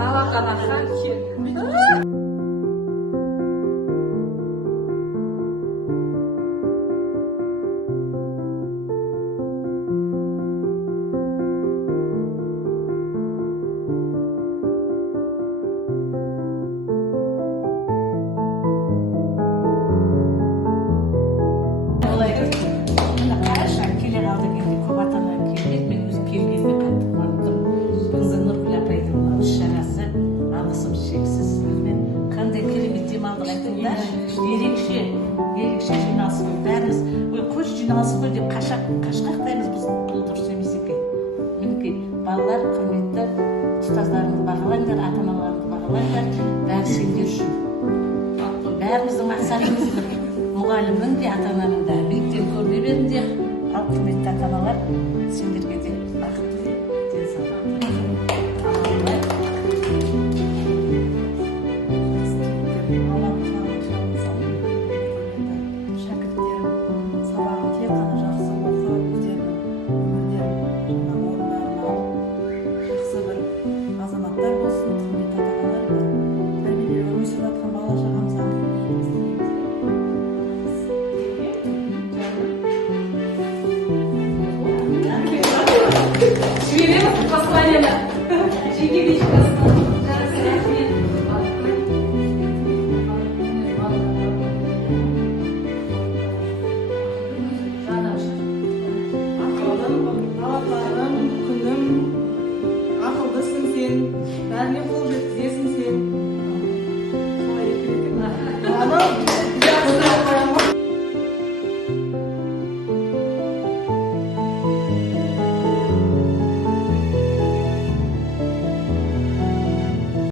алакана ханки. Ерекше жиналыс қой, бәріміз көш жиналыс қой деп қашқақтаймыз, біз бұл дұрыс емес екен. Мінекей балалар, құрметті ұстаздарыңызды бағалаңдар, ата-аналарыңызды бағалаңдар, бәрі сендер үшін. Бәріміздің мақсатымыз бір, мұғалімнің де ата-ананың да биіктен көріне беріңдер. Ал құрметті ата-аналар, сендерге де бақыт тілеймін, денсаулық тілеймін. Шевелимся послание на Чигиричка. Күнім, ақылдысың сен, бәріне қол